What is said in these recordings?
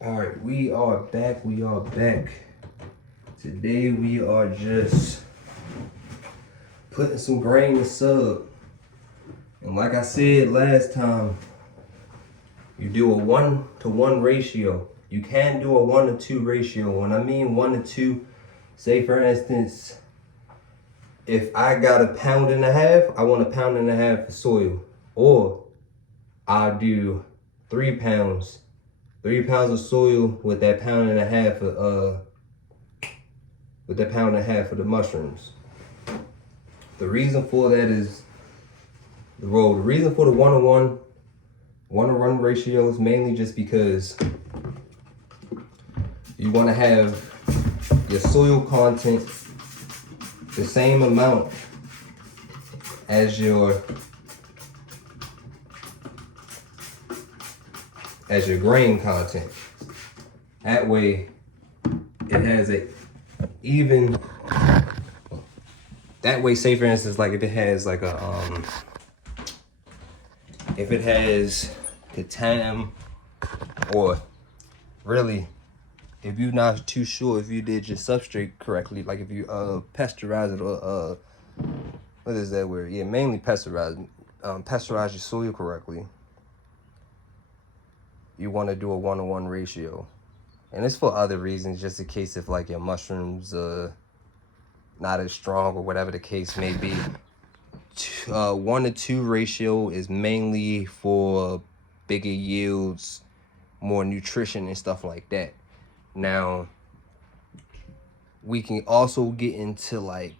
All right, we are back. We are back. Today we are just putting some grain in sub. And like I said last time, you do a 1-to-1 ratio. You can do a 1-to-2 ratio. When I mean 1-to-2, say for instance, if I got 1.5 pounds, I want 1.5 pounds of soil. Or I'll do 3 pounds. 3 pounds of soil with that 1.5 pounds of of the mushrooms. The reason for that is the reason for the 1-to-1 ratio is mainly just because you want to have your soil content the same amount as your grain content. That way it has a even, that way, say for instance, like if it has like a if it has the time, or really if you're not too sure if you did your substrate correctly, like if you pasteurize it, or what is that word? Yeah, mainly pasteurize your soil correctly. You want to do a 1-to-1 ratio. And it's for other reasons, just in case if like your mushrooms not as strong or whatever the case may be. 1-to-2 ratio is mainly for bigger yields, more nutrition and stuff like that. Now, we can also get into like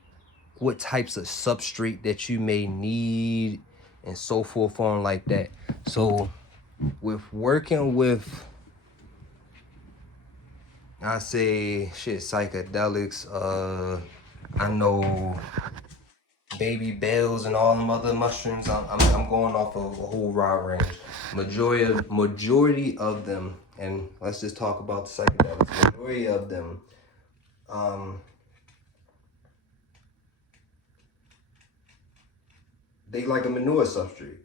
what types of substrate that you may need and so forth on like that. So with working with, I say shit, psychedelics, I know baby bells and all them other mushrooms. I'm going off of a whole wide range. Majority of them, and let's just talk about the psychedelics. Majority of them, they like a manure substrate.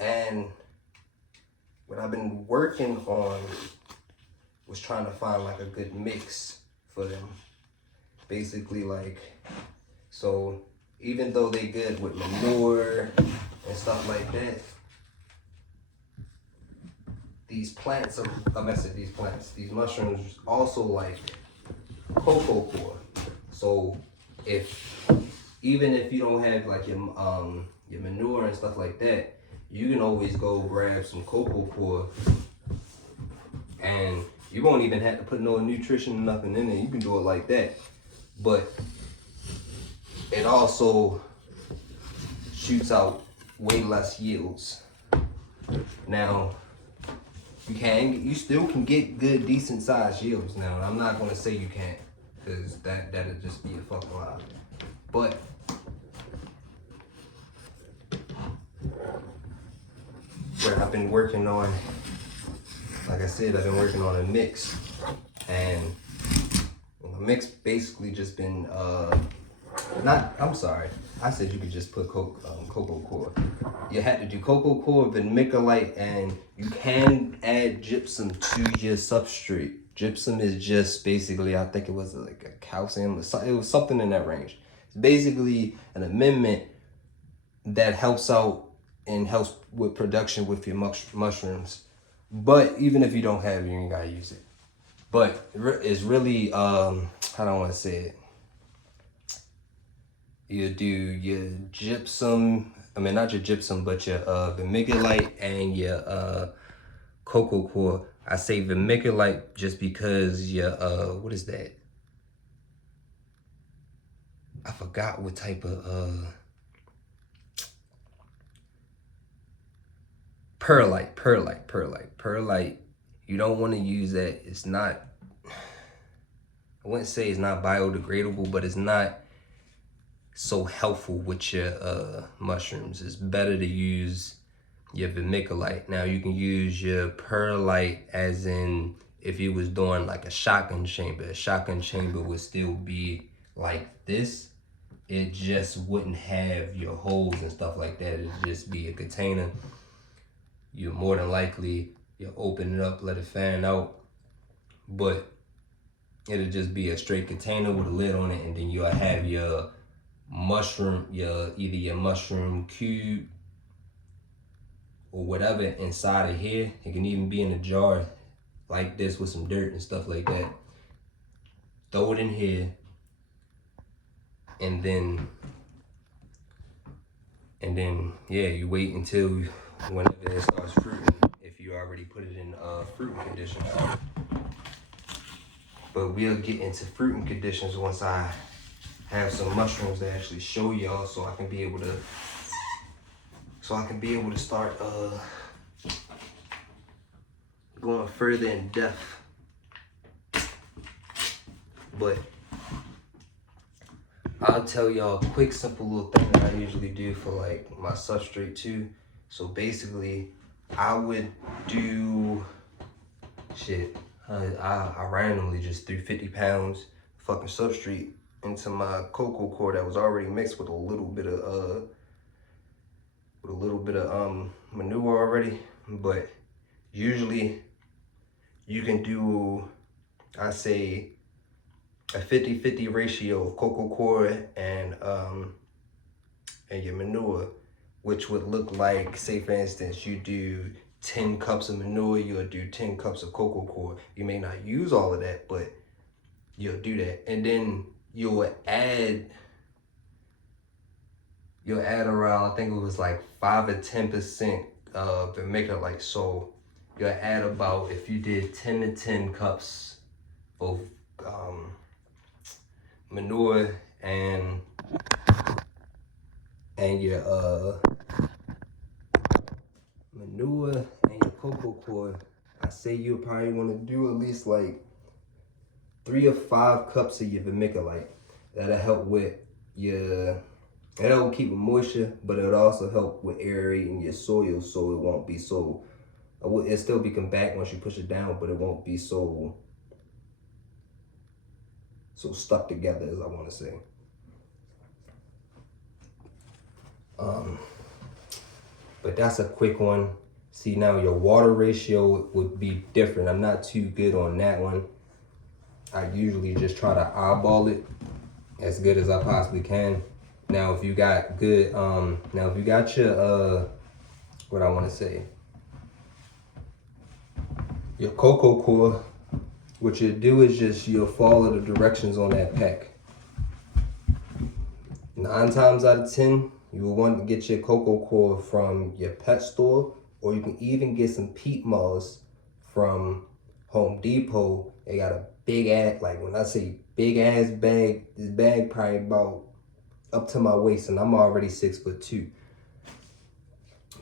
And what I've been working on was trying to find like a good mix for them. Basically, like, so even though they good with manure and stuff like that, these mushrooms also like cocoa coir. So even if you don't have like your manure and stuff like that, you can always go grab some cocoa coir, and you won't even have to put no nutrition or nothing in it. You can do it like that. But it also shoots out way less yields. Now, you still can get good, decent sized yields. Now, I'm not gonna say you can't, because that'd just be a fucking lie. But where I've been working on, like I said, I've been working on a mix, and a mix basically just been I said you could just put cocoa coir. You had to do cocoa coir, vermiculite, and you can add gypsum to your substrate. Gypsum is just basically, I think it was like a calcium, it was something in that range. It's basically an amendment that helps out and helps with production with your mushrooms. But even if you don't have it, you ain't gotta use it. But it's really, how do I want to say it? You do your gypsum, not your gypsum, but your vermiculite and your cocoa coir. I say vermiculite just because your, what is that? I forgot what type of, perlite. You don't want to use that. It's not, I wouldn't say it's not biodegradable, but it's not so helpful with your mushrooms. It's better to use your vermiculite. Now you can use your perlite as in if you was doing like a shotgun chamber. A shotgun chamber would still be like this. It just wouldn't have your holes and stuff like that. It'd just be a container. You're more than likely you open it up, let it fan out. But it'll just be a straight container with a lid on it, and then you'll have your mushroom, either your mushroom cube or whatever inside of here. It can even be in a jar like this with some dirt and stuff like that. Throw it in here, and then yeah, you wait until whenever it starts fruiting, if you already put it in fruiting conditions. But we'll get into fruiting conditions once I have some mushrooms to actually show y'all, so I can be able to start going further in depth. But I'll tell y'all a quick, simple little thing that I usually do for like my substrate too. So basically, I would do I randomly just threw 50 pounds fucking substrate into my cocoa coir that was already mixed with a little bit of manure already. But usually you can do, I say, a 50-50 ratio of cocoa coir and your manure, which would look like, say for instance, you do 10 cups of manure, you'll do 10 cups of cocoa coir. You may not use all of that, but you'll do that. And then you'll add around, I think it was like 5 or 10% of vermiculite. So you'll add about, if you did 10 to 10 cups of manure and your manure and your cocoa coir, I say you'll probably want to do at least like 3 or 5 cups of your vermiculite. That'll help with it'll keep moisture, but it'll also help with aerating your soil, so it won't be so, it'll still be compact once you push it down, but it won't be so stuck together, as I want to say. But that's a quick one. See, now your water ratio would be different. I'm not too good on that one. I usually just try to eyeball it as good as I possibly can. Now, if you got good, if you got your, what I want to say, your cocoa coir, what you do is just you'll follow the directions on that pack. 9 times out of 10, you will want to get your cocoa coir from your pet store, or you can even get some peat moss from Home Depot. They got a big ass, like when I say big ass bag, this bag probably about up to my waist, and I'm already 6'2".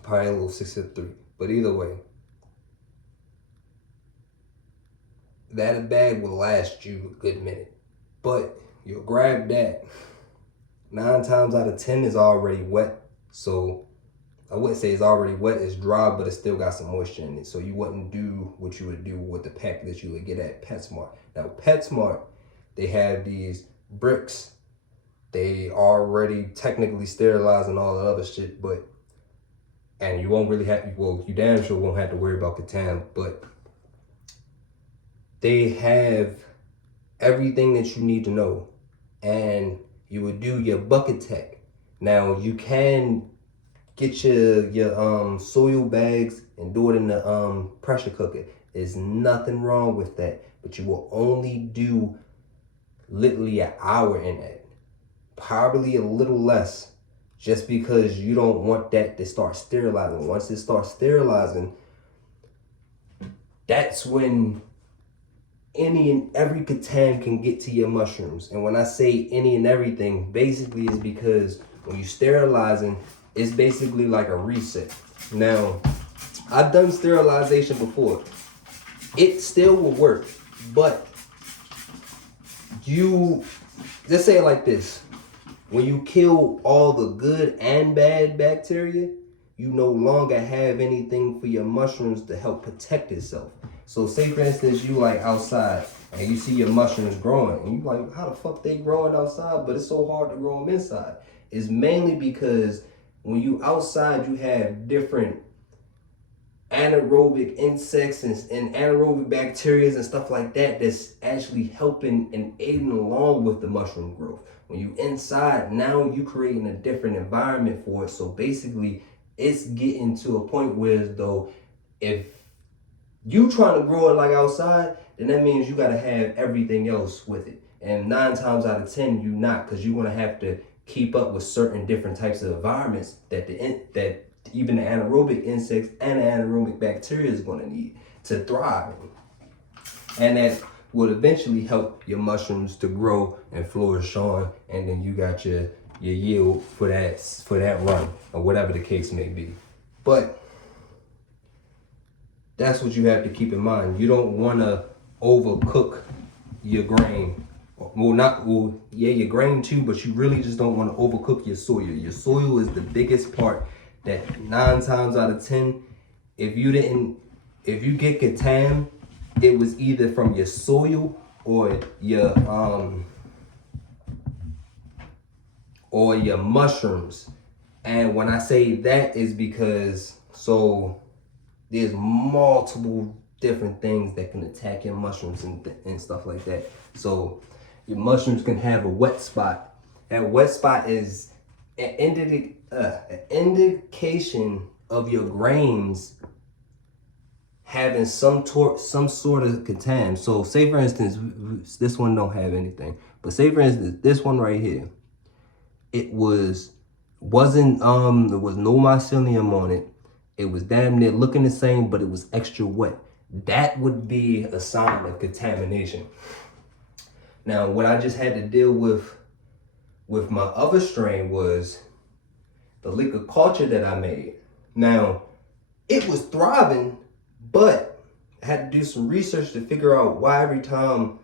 Probably a little 6'3". But either way, that bag will last you a good minute. But you'll grab that. 9 times out of 10 is already wet. So I wouldn't say it's already wet, it's dry, but it still got some moisture in it. So you wouldn't do what you would do with the pack that you would get at PetSmart. Now PetSmart, they have these bricks. They already technically sterilized and all that other shit, and you won't really have, you damn sure won't have to worry about contam, but they have everything that you need to know. And you would do your bucket tech. Now you can get your soil bags and do it in the pressure cooker. There's nothing wrong with that, but you will only do literally an hour in that, probably a little less, just because you don't want that to start sterilizing. Once it starts sterilizing, that's when any and every contam can get to your mushrooms. And when I say any and everything, basically is because when you're sterilizing, it's basically like a reset. Now, I've done sterilization before. It still will work, but let's say it like this. When you kill all the good and bad bacteria, you no longer have anything for your mushrooms to help protect itself. So say for instance, you like outside and you see your mushrooms growing and you like, how the fuck they growing outside, but it's so hard to grow them inside? It's mainly because when you outside, you have different anaerobic insects and anaerobic bacteria and stuff like that that's actually helping and aiding along with the mushroom growth. When you inside, now you creating a different environment for it. So basically, it's getting to a point where though, if you trying to grow it like outside, then that means you got to have everything else with it. And 9 times out of 10, you not, because you're going to have to keep up with certain different types of environments that that even the anaerobic insects and the anaerobic bacteria is going to need to thrive. And that will eventually help your mushrooms to grow and flourish on, and then you got your yield for that run or whatever the case may be. But that's what you have to keep in mind. You don't want to overcook your grain. Your grain too, but you really just don't want to overcook your soil. Your soil is the biggest part that 9 times out of 10, if you get contaminated, it was either from your soil or your mushrooms. And when I say that is because there's multiple different things that can attack your mushrooms and stuff like that. So your mushrooms can have a wet spot. That wet spot is an indication of your grains having some sort of contaminant. So say for instance, this one don't have anything, but say for instance, this one right here, there was no mycelium on it. It was damn near looking the same, but it was extra wet. That would be a sign of contamination. Now, what I just had to deal with my other strain was the liquor culture that I made. Now, it was thriving, but I had to do some research to figure out why every time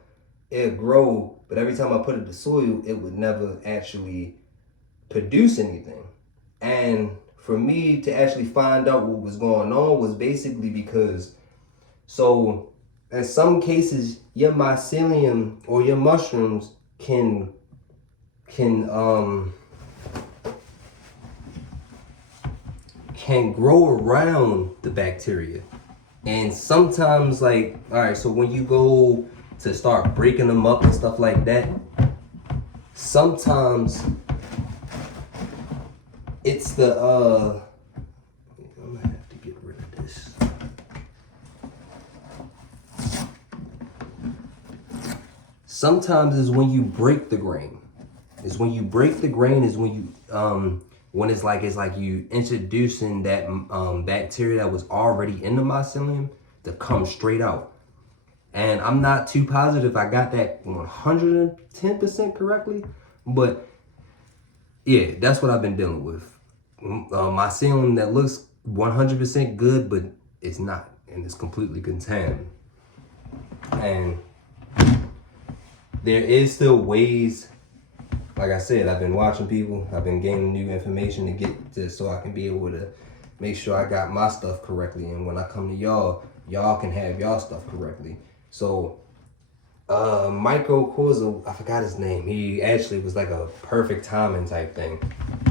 it grow, but every time I put it to soil, it would never actually produce anything. And for me to actually find out what was going on was basically because, so in some cases, your mycelium or your mushrooms can grow around the bacteria. And sometimes, like, all right, so when you go to start breaking them up and stuff like that, sometimes it's the I'm gonna have to get rid of this. Sometimes is when you break the grain. Is when you when it's like you introducing that bacteria that was already in the mycelium to come straight out. And I'm not too positive I got that 110% correctly, but yeah, that's what I've been dealing with. Mycelium that looks 100% good, but it's not, and it's completely contaminated. And there is still ways. Like I said, I've been watching people. I've been gaining new information to get to, so I can be able to make sure I got my stuff correctly. And when I come to y'all can have y'all stuff correctly. So, Michael Corzo, I forgot his name. He actually was like a perfect timing type thing.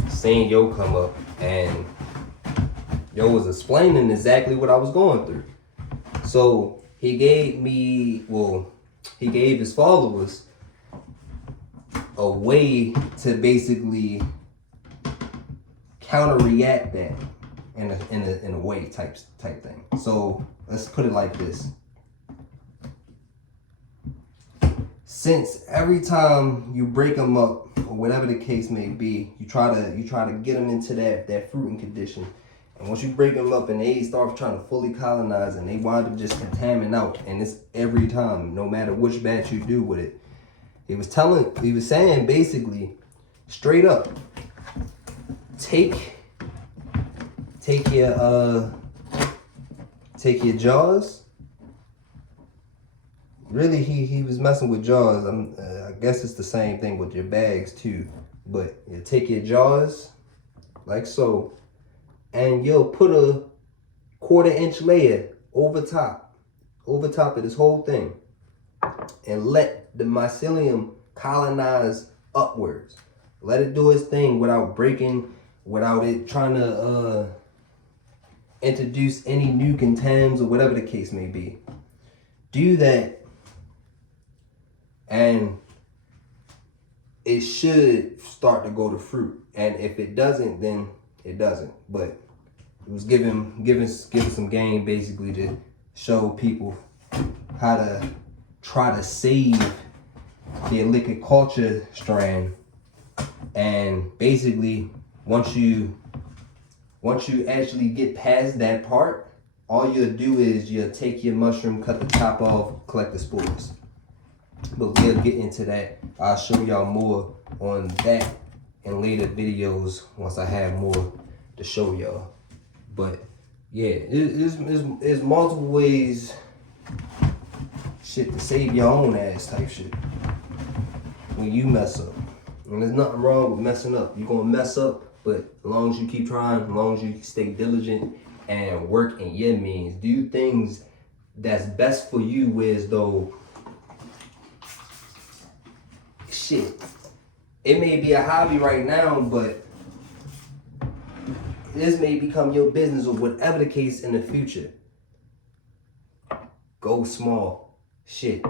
Seeing Yo come up, and Yo was explaining exactly what I was going through. So he gave his followers a way to basically counter-react that in a way type thing. So let's put it like this. Since every time you break them up, or whatever the case may be, you try to get them into that fruiting condition. And once you break them up and they start trying to fully colonize, and they wind up just contaminating out, and it's every time, no matter which batch you do with it. He was saying basically, straight up, take your jars. Really, he was messing with jars. I guess it's the same thing with your bags too. But you take your jars, like so, and you'll put a 1/4-inch layer over top of this whole thing, and let the mycelium colonize upwards. Let it do its thing without breaking, without it trying to introduce any new contents or whatever the case may be. Do that, and it should start to go to fruit. And if it doesn't, then it doesn't. But it was giving some game basically to show people how to try to save the liquor culture strand. And basically, once you actually get past that part, all you'll do is you'll take your mushroom, cut the top off, collect the spores. But we'll get into that. I'll show y'all more on that in later videos once I have more to show y'all. But yeah, it's multiple ways shit to save your own ass type shit when you mess up. And there's nothing wrong with messing up. You're gonna mess up, but as long as you keep trying, as long as you stay diligent and work in your means, do things that's best for you, whereas though shit, it may be a hobby right now, but this may become your business or whatever the case in the future. Go small. Shit.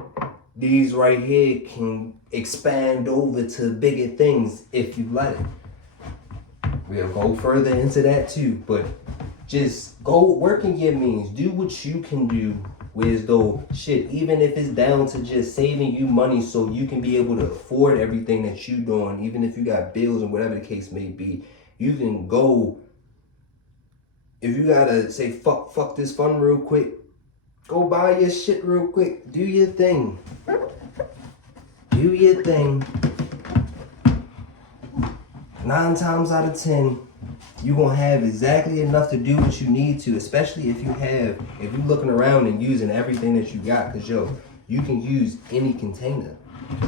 These right here can expand over to bigger things if you let it. We'll go further into that too, but just go work in your means. Do what you can do. Whereas though, shit, even if it's down to just saving you money so you can be able to afford everything that you doing, even if you got bills and whatever the case may be, you can go. If you gotta say fuck this fun real quick, go buy your shit real quick. Do your thing. Do your thing. 9 times out of 10, you're gonna have exactly enough to do what you need to, especially if you're looking around and using everything that you got, because you can use any container.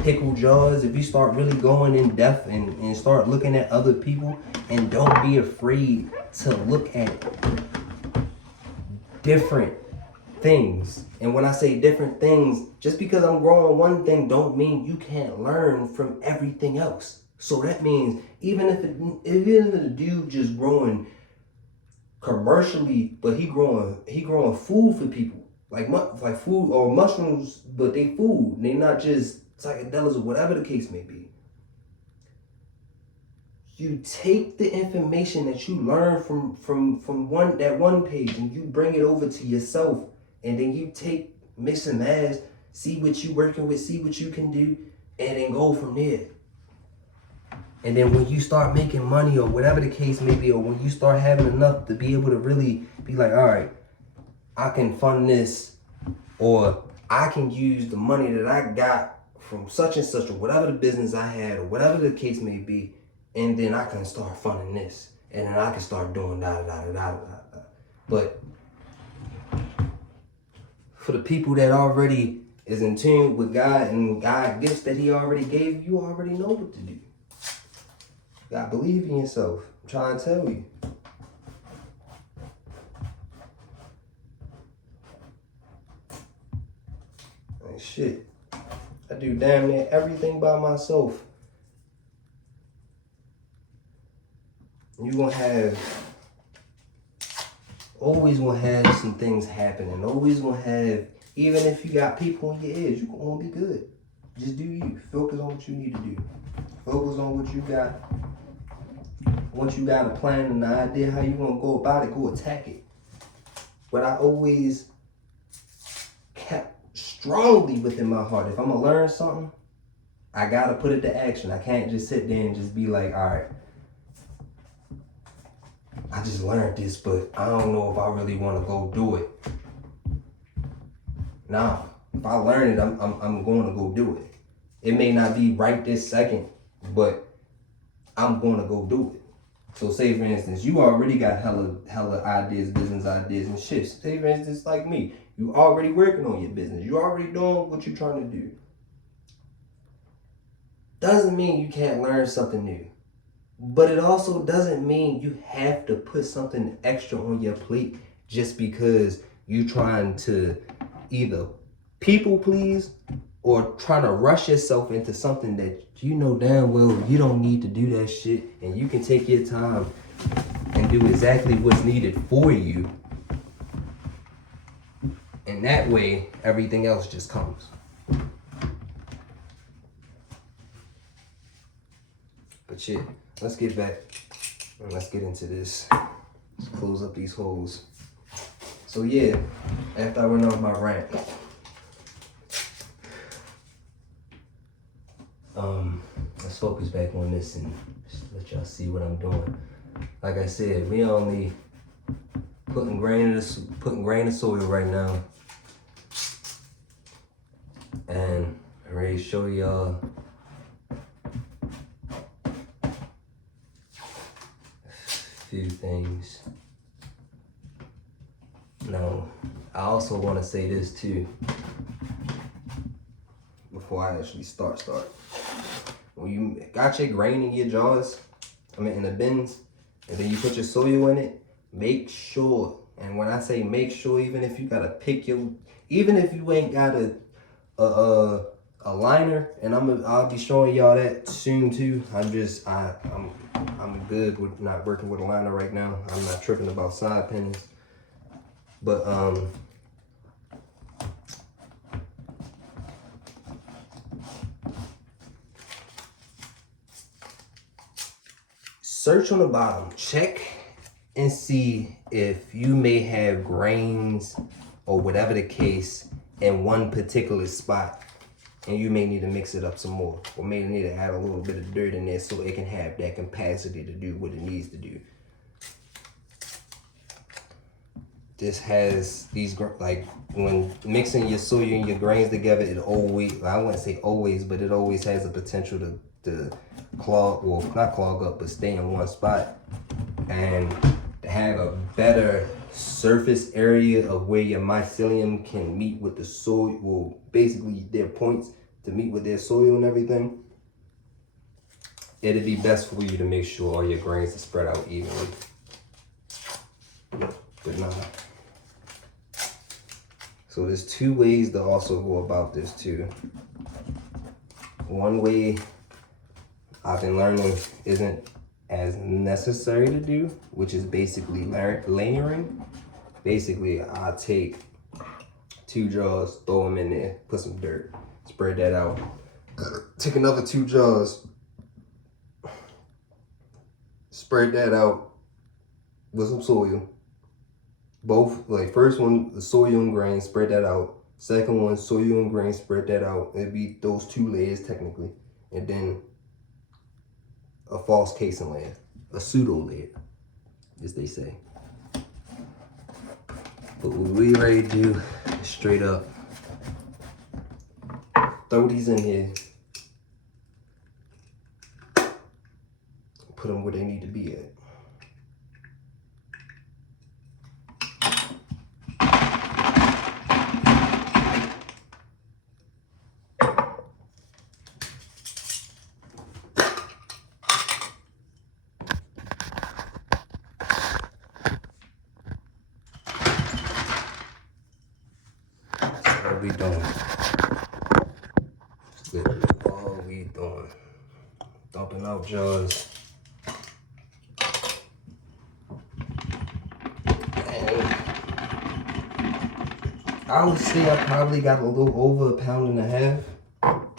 Pickle jars, if you start really going in depth and start looking at other people, and don't be afraid to look at different things. And when I say different things, just because I'm growing one thing don't mean you can't learn from everything else. So that means even if the dude just growing commercially, but he growing food for people, like food or mushrooms, but they food. They not just psychedelics or whatever the case may be. You take the information that you learn from one page and you bring it over to yourself, and then you mix and match, see what you working with, see what you can do, and then go from there. And then when you start making money or whatever the case may be, or when you start having enough to be able to really be like, all right, I can fund this, or I can use the money that I got from such and such, or whatever the business I had, or whatever the case may be, and then I can start funding this, and then I can start doing da. But for the people that already is in tune with God and God gifts that He already gave you, already know what to do. You gotta believe in yourself. I'm trying to tell you. Like shit. I do damn near everything by myself. You always gonna have some things happening. Always gonna have, even if you got people in your ears, you gonna be good. Just do you. Focus on what you need to do. Focus on what you got. Once you got a plan and an idea how you gonna go about it, go attack it. But I always kept strongly within my heart, if I'm gonna learn something, I gotta put it to action. I can't just sit there and just be like, all right, I just learned this, but I don't know if I really want to go do it. Nah, if I learn it, I'm going to go do it. It may not be right this second, but I'm going to go do it. So say for instance, you already got hella ideas, business ideas and shit. Say for instance, like me, you already working on your business. You already doing what you're trying to do. Doesn't mean you can't learn something new. But it also doesn't mean you have to put something extra on your plate just because you're trying to either people please or trying to rush yourself into something that you know damn well you don't need to do that shit, and you can take your time and do exactly what's needed for you And that way, everything else just comes. But yeah, let's get back and let's get into this. Let's close up these holes. So yeah, after I went off my rant, let's focus back on this and just let y'all see what I'm doing. Like I said, we only putting grain of soil right now, and I'm ready to show y'all a few things. Now, I also want to say this too before I actually start. When you got your grain in your jars, in the bins, and then you put your soil in it, make sure, and when I say make sure, even if you gotta pick even if you ain't got a liner, and I'll be showing y'all that soon too. I'm good with not working with a liner right now. I'm not tripping about side pennies, but search on the bottom, check and see if you may have grains or whatever the case in one particular spot, and you may need to mix it up some more, or may need to add a little bit of dirt in there so it can have that capacity to do what it needs to do. This has these, like when mixing your soil and your grains together, it always, I wouldn't say always, but it always has a potential to clog, well not clog up, but stay in one spot, and to have a better surface area of where your mycelium can meet with the soil, well basically their points to meet with their soil and everything. It'd be best for you to make sure all your grains are spread out evenly. But nah. So there's two ways to also go about this too. One way I've been learning isn't as necessary to do, which is basically layering. Basically, I take 2 jars, throw them in there, put some dirt, spread that out. Take another 2 jars, spread that out with some soil. Both, like first one, the soil and grain, spread that out. Second one, soil and grain, spread that out. It'd be those 2 layers technically. And then a false casing layer, a pseudo layer, as they say. But what we ready to do is straight up throw these in here, put them where they need to be at. All we doing. That's literally all we doing. Dumping out jars. And I would say I probably got a little over 1.5 pounds.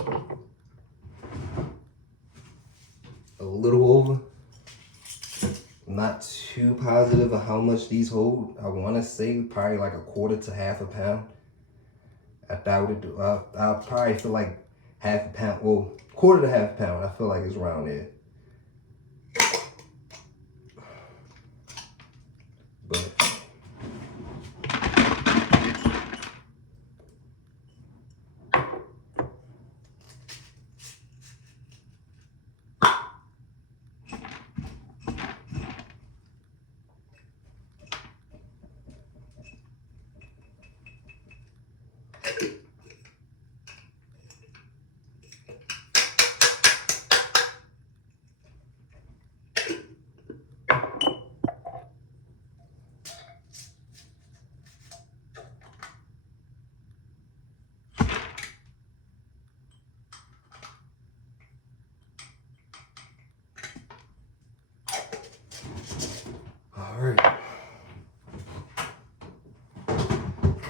A little over. Not too positive of how much these hold. I want to say probably like 1/4 to 1/2 pound. I doubt it. I'll probably feel like 1/2 pound. Well, 1/4 to 1/2 pound. I feel like it's around there. But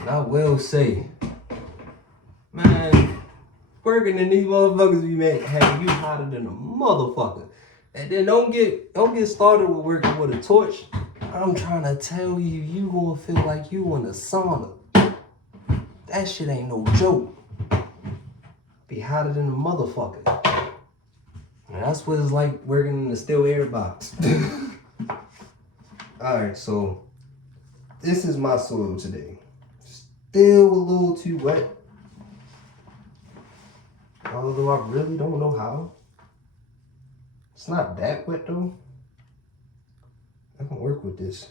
And I will say, man, working in these motherfuckers be having you hotter than a motherfucker. And then don't get started with working with a torch. I'm trying to tell you, you gonna feel like you in a sauna. That shit ain't no joke. Be hotter than a motherfucker. And that's what it's like working in the still air box. Alright, so this is my soil today. Still a little too wet. Although I really don't know how. It's not that wet though. I can work with this.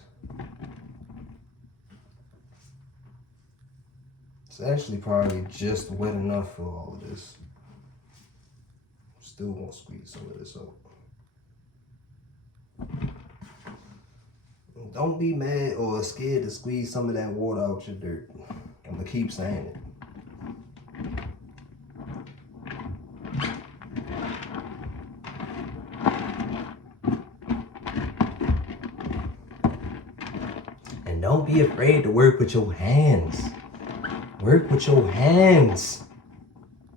It's actually probably just wet enough for all of this. Still gonna squeeze some of this out. Don't be mad or scared to squeeze some of that water out your dirt. I'm gonna keep saying it. And don't be afraid to work with your hands. Work with your hands.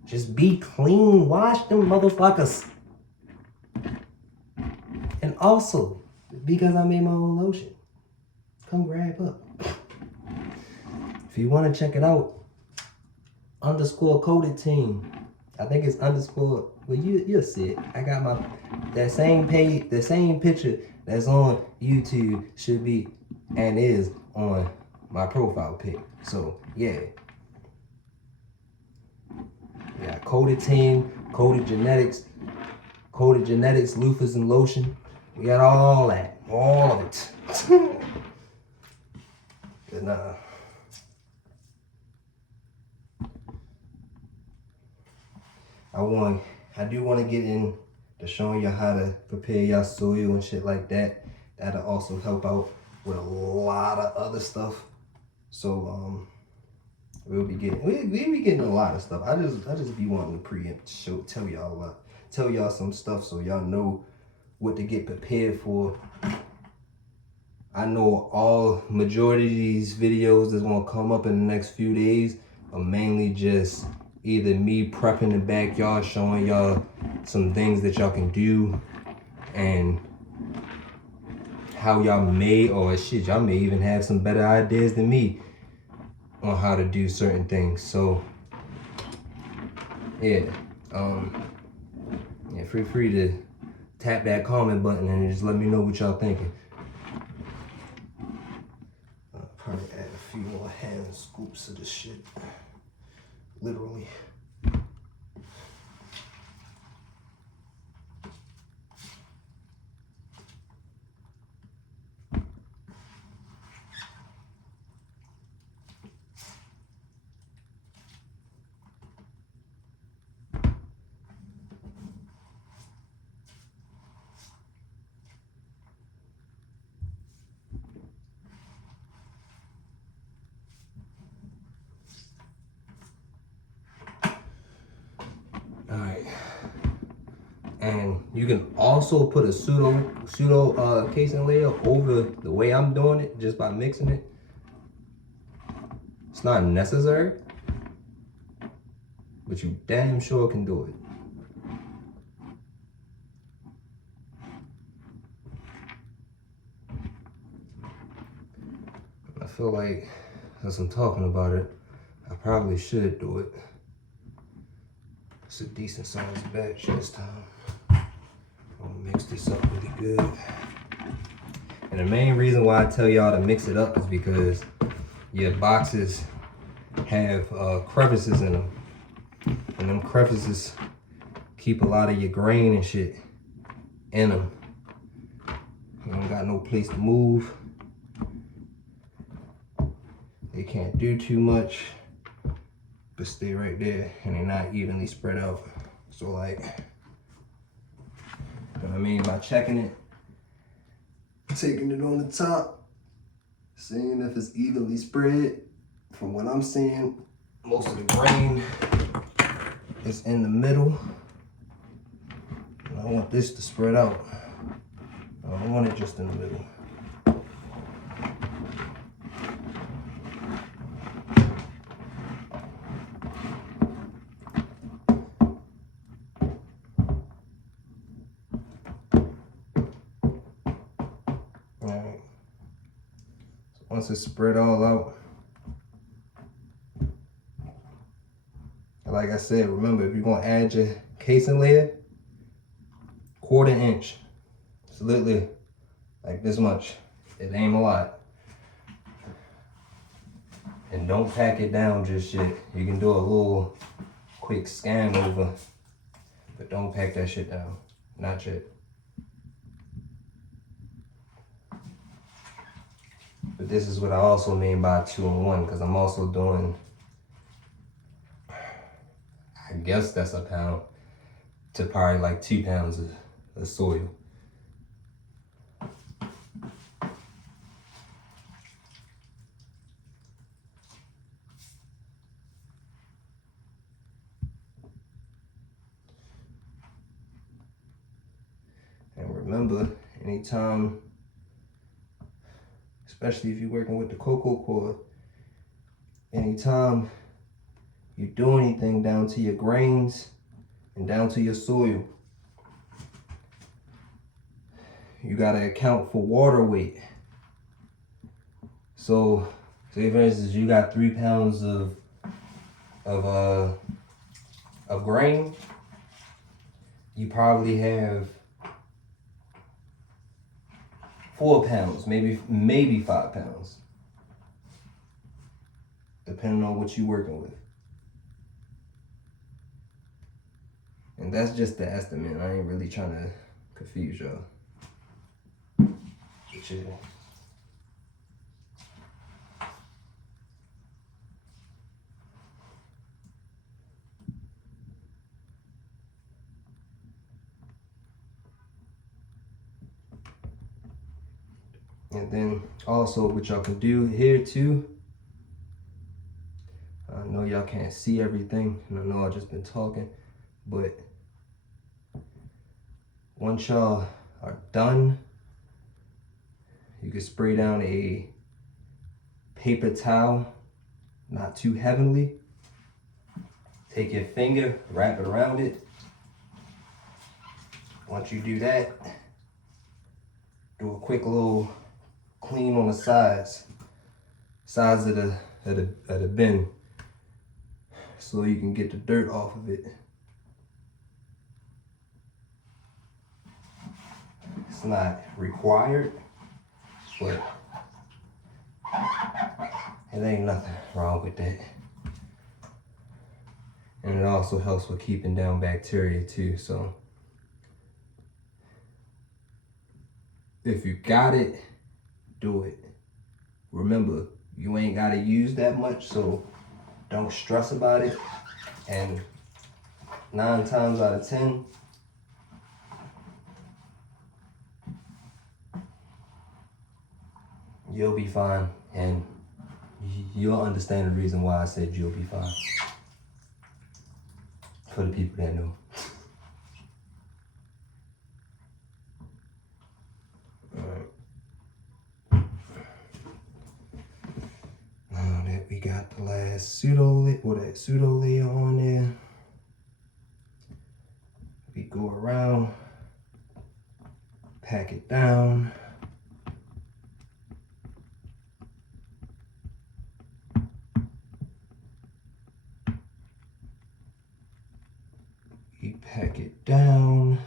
Just be clean. Wash them motherfuckers. And also, because I made my own lotion, come grab up. If you want to check it out, _coated team. I think it's _ well, you'll see it. I got that same page, the same picture that's on YouTube should be and is on my profile pic. So yeah. Yeah, Coated Team, Coated Genetics, loofahs and lotion. We got all that, all of it. And I do want to get into showing you how to prepare your soil and shit like that. That'll also help out with a lot of other stuff. So we be getting a lot of stuff. I just be wanting to tell y'all some stuff so y'all know what to get prepared for. I know majority of these videos that's gonna come up in the next few days are mainly just either me prepping the backyard, showing y'all some things that y'all can do and how y'all y'all may even have some better ideas than me on how to do certain things. So yeah, feel free to tap that comment button and just let me know what y'all thinking. I'll probably add a few more hand scoops of this shit. Literally. Alright, and you can also put a pseudo casing layer over the way I'm doing it just by mixing it. It's not necessary, but you damn sure can do it. I feel like, as I'm talking about it, I probably should do it. It's a decent sized batch this time. I'm gonna mix this up really good. And the main reason why I tell y'all to mix it up is because your boxes have crevices in them. And them crevices keep a lot of your grain and shit in them. You don't got no place to move. They can't do too much, but stay right there, and they're not evenly spread out. So like, what I mean by checking it, taking it on the top, seeing if it's evenly spread. From what I'm seeing, most of the grain is in the middle. And I want this to spread out. I don't want it just in the middle. once it's spread all out, like I said, remember, if you're gonna add your casing layer, 1/4 inch. It's literally like this much. It ain't a lot. And don't pack it down just yet. You can do a little quick scan over, but don't pack that shit down. Not yet. But this is what I also mean by 2-in-1, because I'm also doing, I guess that's a pound to probably like 2 pounds of soil. And remember, anytime, especially if you're working with the coco coir, anytime you do anything down to your grains and down to your soil, you gotta account for water weight. So, say for instance, you got 3 pounds of grain, you probably have 4 pounds, maybe 5 pounds, depending on what you're working with. And that's just the estimate. I ain't really trying to confuse y'all. And then also what y'all can do here too, I know y'all can't see everything, and I know I've just been talking, but once y'all are done, you can spray down a paper towel, not too heavily. Take your finger, wrap it around it. Once you do that, do a quick little clean on the sides of the bin, so you can get the dirt off of it. It's not required, but it ain't nothing wrong with that. And it also helps with keeping down bacteria too. So if you got it, do it. Remember, you ain't gotta use that much, so don't stress about it. And 9 times out of 10, you'll be fine, and you'll understand the reason why I said you'll be fine. For the people that know. Alright. Now that we got the last pseudo layer on there, we go around, pack it down. Pack it down.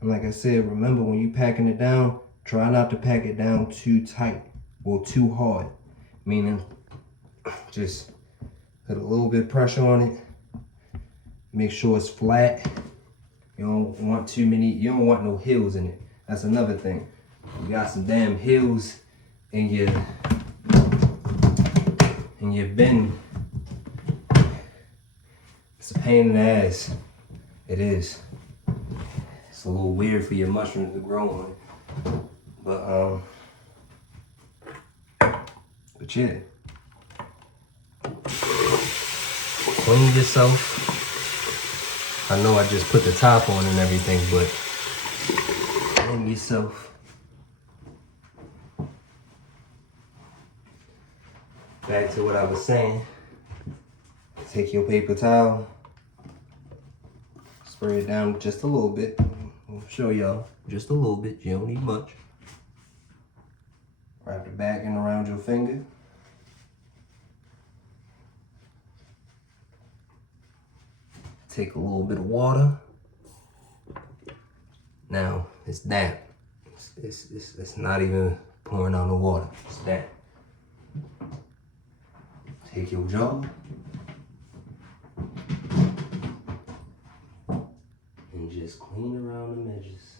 And like I said, remember, when you packing it down, try not to pack it down too tight or too hard. Meaning, just put a little bit of pressure on it. Make sure it's flat. You don't want you don't want no hills in it. That's another thing. You got some damn hills in your bin. It's a pain in the ass. It is. It's a little weird for your mushrooms to grow on. But yeah. Clean yourself. I know I just put the top on and everything, but clean yourself. Back to what I was saying. Take your paper towel, spray it down just a little bit. I'm gonna show y'all just a little bit. You don't need much. Wrap the back end around your finger. Take a little bit of water. Now it's damp. It's not even pouring on the water. It's damp. Take your jaw and just clean around the edges.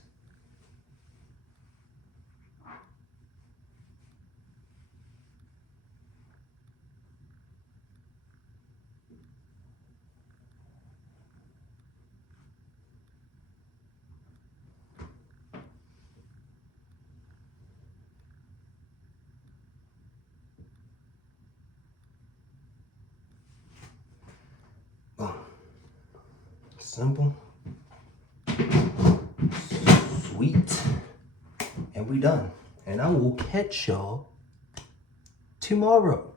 Boom. Simple, sweet, and we done. And I will catch y'all tomorrow.